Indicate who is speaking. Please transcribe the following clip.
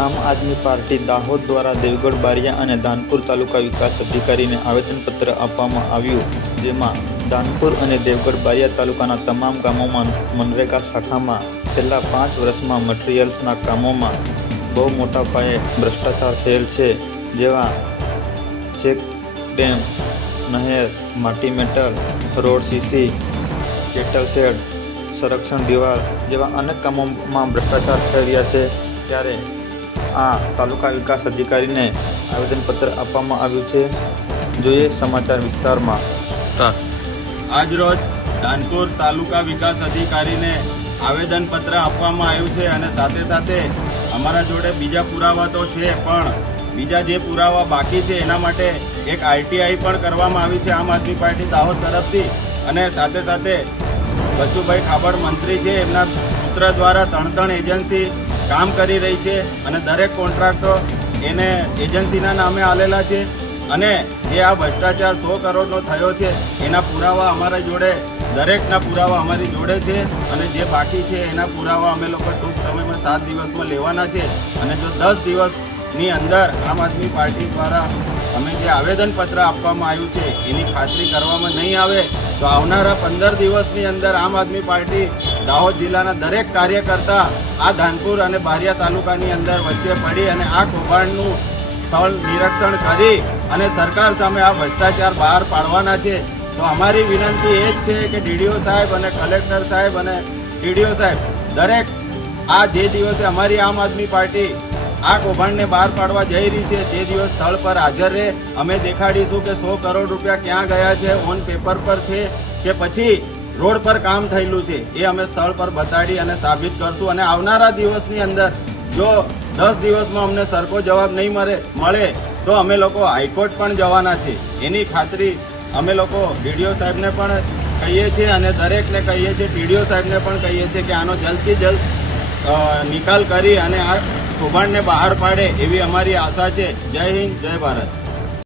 Speaker 1: આમ આદમી પાર્ટી દાહોદ દ્વારા દેવગઢ, બારિયા અને ધાનપુર તાલુકા વિકાસ અધિકારીને આવેદનપત્ર આપવામાં આવ્યું, જેમાં ધાનપુર અને દેવગઢ, બારિયા તાલુકાના તમામ ગામોમાં મનરેગા શાખામાં છેલ્લા પાંચ વર્ષમાં મટીરિયલ્સના કામોમાં બહુ મોટા પાયે ભ્રષ્ટાચાર થયેલ છે, જેવા ચેક ડેમ, નહેર, માટી metal, road CC, cattle shed, સંરક્ષણ દિવાલ જેવા અનેક કામોમાં ભ્રષ્ટાચાર થઈ રહ્યા છે, ત્યારે આ તાલુકા વિકાસ અધિકારીને આવેદનપત્ર આપવામાં આવ્યું છે. જોઈએ સમાચાર વિસ્તારમાં.
Speaker 2: આજરોજ ધાનપુર તાલુકા વિકાસ અધિકારીને આવેદનપત્ર આપવામાં આવ્યું છે અને સાથે સાથે અમારા જોડે બીજા પુરાવા તો છે પણ બીજા જે પુરાવા બાકી છે એના માટે એક આરટીઆઈ પણ કરવામાં આવી છે આમ આદમી પાર્ટી દાહોદ તરફથી. અને સાથે સાથે બચુભાઈ ખાબડ મંત્રી છે એમના પુત્ર દ્વારા ત્રણ ત્રણ એજન્સી કામ કરી રહી છે અને દરેક કોન્ટ્રાક્ટરો એને એજન્સીના નામે આલેલા છે અને જે આ ભ્રષ્ટાચાર સો કરોડનો થયો છે, એના પુરાવા અમારા જોડે, દરેકના પુરાવા અમારી જોડે છે અને જે બાકી છે એના પુરાવા અમે લોકો ટૂંક સમયમાં સાત દિવસમાં લેવાના છે અને જો દસ દિવસની અંદર આમ આદમી પાર્ટી દ્વારા અમે જે આવેદનપત્ર આપવામાં આવ્યું છે, એની ખાતરી કરવામાં નહીં આવે, તો આવનારા પંદર દિવસની અંદર આમ આદમી પાર્ટી દાહોદ જિલ્લાના દરેક કાર્યકર્તા આ ધાનપુર અને બારિયા તાલુકાની અંદર વચ્ચે પડી અને આ કૌભાંડનું સ્થળ નિરીક્ષણ કરી અને સરકાર સામે આ ભ્રષ્ટાચાર બહાર પાડવાના છે. તો અમારી વિનંતી એ જ છે કે ડીડીઓ સાહેબ અને કલેક્ટર સાહેબ અને ડીડીઓ સાહેબ, દરેક આ જે દિવસે અમારી આમ આદમી પાર્ટી આ કૌભાંડને બહાર પાડવા જઈ રહી છે તે દિવસ સ્થળ પર હાજર રહે, અમે દેખાડીશું કે સો કરોડ રૂપિયા ક્યાં ગયા છે, ઓન પેપર પર છે કે પછી રોડ પર કામ થયેલું છે. એ અમે સ્થળ પર બતાડી અને સાબિત કરશું અને આવનારા દિવસની અંદર જો દસ દિવસમાં અમને સરખો જવાબ નહીં મળે મળે, તો અમે લોકો હાઈકોર્ટ પણ જવાના છે. એની ખાતરી અમે લોકો ડીડીઓ સાહેબને પણ કહીએ છીએ અને દરેકને કહીએ છીએ, ટીડીઓ સાહેબને પણ કહીએ છીએ કે આનો જલ્દથી જલ્દ નિકાલ કરી અને આ કૌભાંડને બહાર પાડે એવી અમારી આશા છે. જય હિન્દ, જય ભારત.